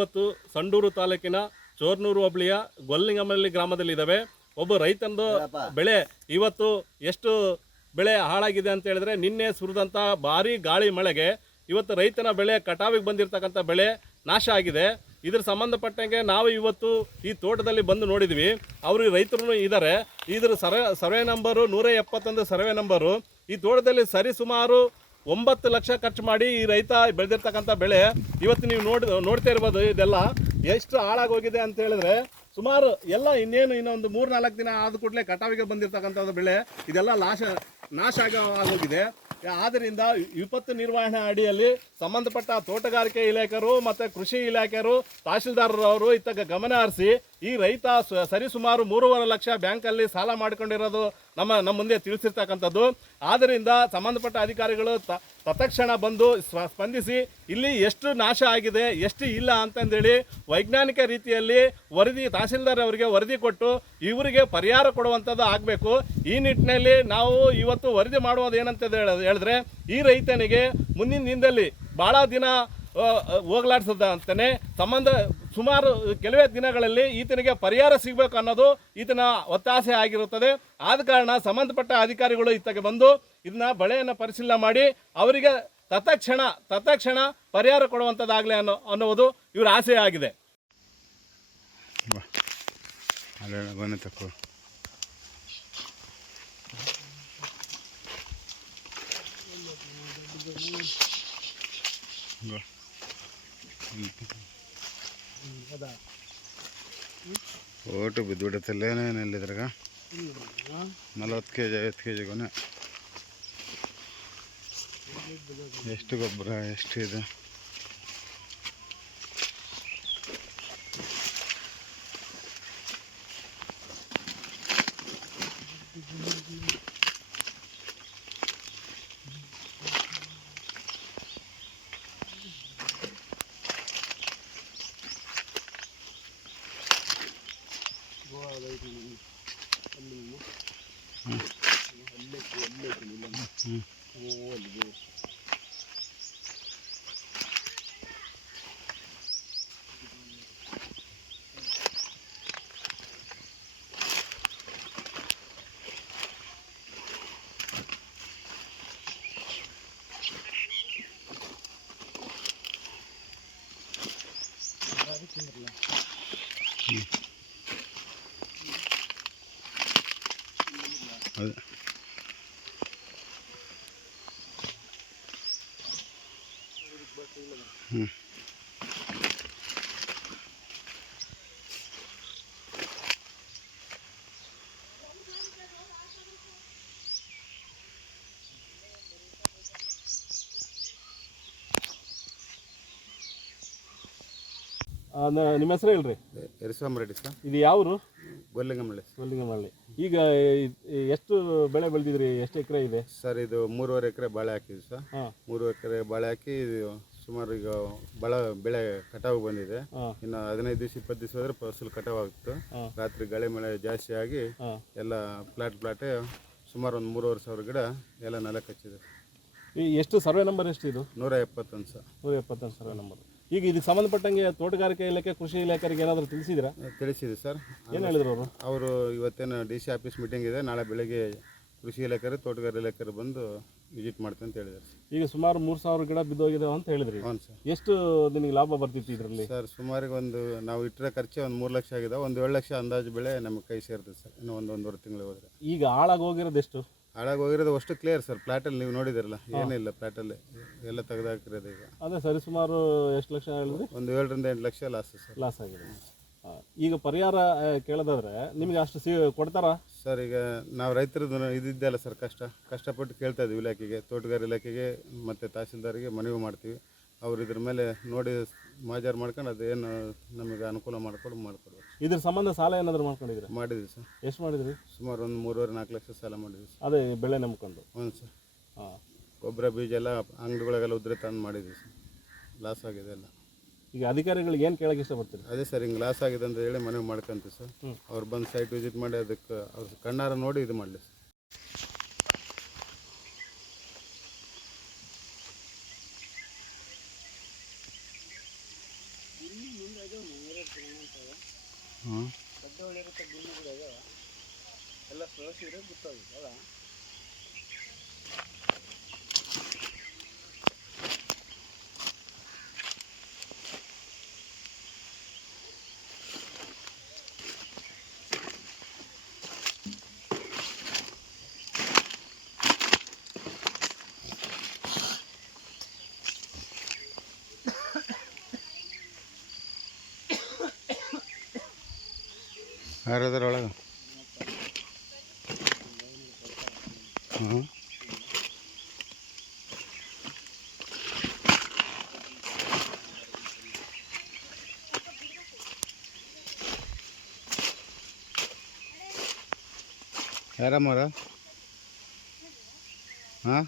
ಇವತ್ತು ಸಂಡೂರು ತಾಲೂಕಿನ ಚೋರ್ನೂರು ಹೋಬಳಿಯ ಗೊಲ್ಲಿಂಗಮಲ್ಲಿ ಗ್ರಾಮದಲ್ಲಿದ್ದಾವೆ. ಒಬ್ಬ ರೈತನದು ಬೆಳೆ ಇವತ್ತು ಎಷ್ಟು ಬೆಳೆ ಹಾಳಾಗಿದೆ ಅಂತ ಹೇಳಿದ್ರೆ ನಿನ್ನೆ ಸುರಿದಂಥ ಭಾರಿ ಗಾಳಿ ಮಳೆಗೆ ಇವತ್ತು ರೈತನ ಬೆಳೆ ಕಟಾವಿಗೆ ಬಂದಿರತಕ್ಕಂಥ ಬೆಳೆ ನಾಶ ಆಗಿದೆ. ಇದ್ರ ಸಂಬಂಧಪಟ್ಟಂಗೆ ನಾವು ಇವತ್ತು ಈ ತೋಟದಲ್ಲಿ ಬಂದು ನೋಡಿದ್ವಿ. ಅವರು ರೈತರು ಇದ್ದಾರೆ ಇದ್ರ ಸರ್ವೆ ಸರ್ವೆ ನಂಬರು ನೂರ ಎಪ್ಪತ್ತೊಂದು ಸರ್ವೆ ನಂಬರು. ಈ ತೋಟದಲ್ಲಿ ಸರಿ ಸುಮಾರು ಒಂಬತ್ತು ಲಕ್ಷ ಖರ್ಚು ಮಾಡಿ ಈ ರೈತ ಬೆಳೆದಿರ್ತಕ್ಕಂಥ ಬೆಳೆ ಇವತ್ತು ನೀವು ನೋಡಿ, ನೋಡ್ತಾ ಇರ್ಬೋದು ಇದೆಲ್ಲ ಎಷ್ಟು ಹಾಳಾಗೋಗಿದೆ ಅಂತ ಹೇಳಿದ್ರೆ ಸುಮಾರು ಎಲ್ಲ ಇನ್ನೇನು ಇನ್ನೊಂದು ಮೂರು ನಾಲ್ಕು ದಿನ ಆದ ಕೂಡಲೇ ಕಟಾವಿಗೆ ಬಂದಿರತಕ್ಕಂಥದ್ದು ಬೆಳೆ ಇದೆಲ್ಲ ನಾಶ ನಾಶ ಆಗ, ಆಗೋಗಿದೆ. ಆದ್ದರಿಂದ ವಿಪತ್ತು ನಿರ್ವಹಣೆ ಅಡಿಯಲ್ಲಿ ಸಂಬಂಧಪಟ್ಟ ತೋಟಗಾರಿಕೆ ಇಲಾಖೆಯರು ಮತ್ತು ಕೃಷಿ ಇಲಾಖೆಯರು ತಹಶೀಲ್ದಾರರವರು ಇತ್ತಾಗ ಗಮನ ಹರಿಸಿ ಈ ರೈತ ಸರಿಸುಮಾರು ಮೂರುವರೆ ಲಕ್ಷ ಬ್ಯಾಂಕಲ್ಲಿ ಸಾಲ ಮಾಡಿಕೊಂಡಿರೋದು ನಮ್ಮ ನಮ್ಮ ಮುಂದೆ ತಿಳಿಸಿರ್ತಕ್ಕಂಥದ್ದು. ಆದ್ದರಿಂದ ಸಂಬಂಧಪಟ್ಟ ಅಧಿಕಾರಿಗಳು ತತ್ಕ್ಷಣ ಬಂದು ಸ್ಪಂದಿಸಿ ಇಲ್ಲಿ ಎಷ್ಟು ನಾಶ ಆಗಿದೆ, ಎಷ್ಟು ಇಲ್ಲ ಅಂತಂದೇಳಿ ವೈಜ್ಞಾನಿಕ ರೀತಿಯಲ್ಲಿ ವರದಿ, ತಹಸೀಲ್ದಾರ್ ಅವರಿಗೆ ವರದಿ ಕೊಟ್ಟು ಇವರಿಗೆ ಪರಿಹಾರ ಕೊಡುವಂಥದ್ದು ಆಗಬೇಕು. ಈ ನಿಟ್ಟಿನಲ್ಲಿ ನಾವು ಇವತ್ತು ವರದಿ ಮಾಡುವುದು ಏನಂತ ಹೇಳ- ಹೇಳಿದ್ರೆ ಈ ರೈತನಿಗೆ ಮುಂದಿನ ದಿನದಲ್ಲಿ ಭಾಳ ದಿನ ಹೋಗ್ಲಾಡ್ಸದ ಅಂತಾನೆ ಸಂಬಂಧ ಸುಮಾರು ಕೆಲವೇ ದಿನಗಳಲ್ಲಿ ಈತನಿಗೆ ಪರಿಹಾರ ಸಿಗಬೇಕು ಅನ್ನೋದು ಈತನ ಒತ್ತಾಸೆ ಆಗಿರುತ್ತದೆ. ಆದ ಕಾರಣ ಸಂಬಂಧಪಟ್ಟ ಅಧಿಕಾರಿಗಳು ಇತ್ತಗೆ ಬಂದು ಇದನ್ನ ಬಳೆಯನ್ನು ಪರಿಶೀಲನೆ ಮಾಡಿ ಅವರಿಗೆ ತತ್ಕ್ಷಣ ತತ್ಕ್ಷಣ ಪರಿಹಾರ ಕೊಡುವಂಥದ್ದಾಗಲಿ ಅನ್ನೋ, ಅನ್ನುವುದು ಇವರ ಆಸೆ ಆಗಿದೆ. ಓಟು ಬಿದ್ದುಬಿಡುತ್ತಲ್ಲೇನೇನಿಲ್ಲ ಇಲ್ಲಿದ್ರಾಗ ನಲವತ್ತು ಕೆ ಜಿ ಐವತ್ತು ಕೆ ಜಿಗೂ ಎಷ್ಟು ಗೊಬ್ಬರ ಎಷ್ಟು ಇದೆ? ಅದು ಹ್ಞೂ ಆ, ನ- ನಿಮ್ಮ ಹೆಸರು ಹೇಳ್ರಿ? ರೆಡ್ಡಿ ಸರ್. ಇದು ಯಾವರು? ಗೊಲ್ಲಿಂಗಮಳ್ಳಿ. ಗೊಲ್ಲಿಂಗಮಳ್ಳಿ. ಈಗ ಎಷ್ಟು ಬೆಳೆ ಬೆಳೆದಿದ್ರಿ? ಎಷ್ಟು ಎಕರೆ ಇದೆ? ಸರ್ ಇದು ಮೂರುವರೆ ಎಕರೆ ಬಾಳೆ ಹಾಕಿದ್ವಿ ಸರ್. ಹಾಂ. ಮೂರು ಎಕರೆ ಬಾಳೆ ಹಾಕಿ ಇದು ಸುಮಾರು ಈಗ ಬಳ ಬೆಳೆ ಕಟಾವು ಬಂದಿದೆ. ಇನ್ನು ಹದಿನೈದು ದಿವಸ ಇಪ್ಪತ್ತು ದಿವಸ ಹೋದ್ರೆ ಫಸಲು ಕಟಾವು ಆಗ್ತು ರಾತ್ರಿ ಗಾಳಿ ಮಳೆ ಜಾಸ್ತಿ ಆಗಿ ಎಲ್ಲ ಪ್ಲಾಟ್ ಪ್ಲಾಟೇ ಸುಮಾರು ಒಂದು ಮೂರುವರೆ ಸಾವಿರ ಗಿಡ ಎಲ್ಲ ನೆಲಕ್ಕೆ ಹಚ್ಚಿದೆ. ಈ ಎಷ್ಟು ಸರ್ವೆ ನಂಬರ್ ಎಷ್ಟು ಇದು? ನೂರ ಎಪ್ಪತ್ತೊಂದು ಸರ್. ನೂರ ಎಪ್ಪತ್ತೊಂದು ಸರ್ವೆ ನಂಬರ್. ಈಗ ಇದಕ್ಕೆ ಸಂಬಂಧಪಟ್ಟಂಗೆ ತೋಟಗಾರಿಕೆ ಇಲಾಖೆ ಕೃಷಿ ಇಲಾಖೆಗೆ ಏನಾದರೂ ತಿಳಿಸಿದಿರಾ? ತಿಳಿಸಿದೆ ಸರ್. ಏನು ಹೇಳಿದ್ರು ಅವರು? ಅವರು ಇವತ್ತೇನು ಡಿ ಸಿ ಆಫೀಸ್ ಮೀಟಿಂಗ್ ಇದೆ. ನಾಳೆ ಬೆಳಗ್ಗೆ ಕೃಷಿ ಇಲಾಖೆ ತೋಟಗಾರಿಕೆ ಇಲಾಖೆ ಬಂದು ವಿಸಿಟ್ ಮಾಡ್ತೀನಿ ಅಂತ ಹೇಳಿದ್ರು ಈಗ ಸುಮಾರು ಮೂರು ಸಾವಿರ ಗಿಡ ಬಿದ್ದೋಗಿದಾವೆ ಅಂತ ಹೇಳಿದ್ರಿ. ಹ್ಞೂ ಸರ್. ಎಷ್ಟು ನಿಮಗೆ ಲಾಭ ಬರ್ತಿತ್ತು ಇದರಲ್ಲಿ? ಸರ್ ಸುಮಾರಿಗೆ ಒಂದು ನಾವು ಇಟ್ಟರೆ ಖರ್ಚು ಒಂದು ಮೂರು ಲಕ್ಷ ಆಗಿದೆ. ಒಂದು ಏಳು ಲಕ್ಷ ಅಂದಾಜು ಬೆಳೆ ನಮಗೆ ಕೈ ಸೇರ್ತದೆ ಸರ್. ಇನ್ನು ಒಂದು ಒಂದೂವರೆ ತಿಂಗಳು ಹೋದರೆ. ಈಗ ಹಾಳಾಗಿ ಹೋಗಿರೋದು ಎಷ್ಟು? ಹಾಳಾಗಿ ಹೋಗಿರೋದು ಅಷ್ಟು ಕ್ಲಿಯರ್ ಸರ್. ಪ್ಲಾಟಲ್ಲಿ ನೀವು ನೋಡಿದಿರಲ್ಲ. ಏನಿಲ್ಲ ಪ್ಲಾಟಲ್ಲಿ ಎಲ್ಲ ತೆಗೆದಾಕಿರೋದು ಈಗ. ಅದೇ ಸರಿ ಸುಮಾರು ಎಷ್ಟು ಲಕ್ಷ ಹೇಳಿದ್ರಿ? ಒಂದು ಏಳರಿಂದ ಎಂಟು ಲಕ್ಷ ಲಾಸ್ ಸರ್. ಲಾಸ್ ಆಗಿದೆ. ಈಗ ಪರಿಹಾರ ಕೇಳೋದಾದ್ರೆ ನಿಮಗೆ ಅಷ್ಟು ಸಿ ಕೊಡ್ತಾರಾ? ಸರ್ ಈಗ ನಾವು ರೈತರದ್ದು ಇದಿದ್ದೆಲ್ಲ ಸರ್ ಕಷ್ಟ. ಕಷ್ಟಪಟ್ಟು ಕೇಳ್ತಾ ಇದ್ದೀವಿ ಇಲಾಖೆಗೆ ತೋಟಗಾರ ಇಲಾಖೆಗೆ ಮತ್ತು ತಹಸೀಲ್ದಾರಿಗೆ ಮನವಿ ಮಾಡ್ತೀವಿ. ಅವ್ರು ಇದ್ರ ಮೇಲೆ ನೋಡಿ ಮಾಜಾರು ಮಾಡ್ಕೊಂಡು ಅದೇನು ನಮಗೆ ಅನುಕೂಲ ಮಾಡ್ಕೊಂಡು ಮಾಡಿಕೊಡ್ಬೇಕು. ಇದ್ರ ಸಂಬಂಧ ಸಾಲ ಏನಾದರೂ ಮಾಡ್ಕೊಂಡಿದ್ರೆ ಮಾಡಿದ್ವಿ ಸರ್. ಎಷ್ಟು ಮಾಡಿದ್ರಿ ಸುಮಾರು ಒಂದು ಮೂರುವರೆ ನಾಲ್ಕು ಲಕ್ಷ ಸಾಲ ಮಾಡಿದ್ವಿ ಸರ್. ಅದೇ ಬೆಳೆ ನಂಬ್ಕೊಂಡು. ಹ್ಞೂ ಸರ್. ಹಾಂ. ಗೊಬ್ಬರ ಬೀಜ ಎಲ್ಲ ಅಂಗಡಿಗಳಿಗೆಲ್ಲ ಉದ್ರೆ ತಂದು ಮಾಡಿದ್ವಿ ಸರ್. ಲಾಸ್ ಆಗಿದೆ ಎಲ್ಲ. ಈಗ ಅಧಿಕಾರಿಗಳಿಗೆ ಏನು ಕೇಳಕ್ಕೆ ಇಷ್ಟಪಡ್ತೀರಿ? ಅದೇ ಸರ್ ಹಿಂಗೆ ಲಾಸ್ ಆಗಿದೆ ಅಂತ ಹೇಳಿ ಮನವಿ ಮಾಡ್ಕೊಂತೀವಿ ಸರ್. ಅವ್ರು ಬಂದು ಸೈಟ್ ವಿಸಿಟ್ ಮಾಡಿ ಅದಕ್ಕೆ ಅವ್ರ ಕಣ್ಣಾರ ನೋಡಿ ಇದು ಮಾಡಲಿ ಸರ್. ಹ್ಞೂ ಎಲ್ಲ ಸೋಸಿದ್ರೆ ಗೊತ್ತಾಗುತ್ತೆ ಅಲ್ಲ? ಯಾರದಾರ ಒಳಗೆ ಹಾಂ ಯಾರಮ್ಮರ ಹಾಂ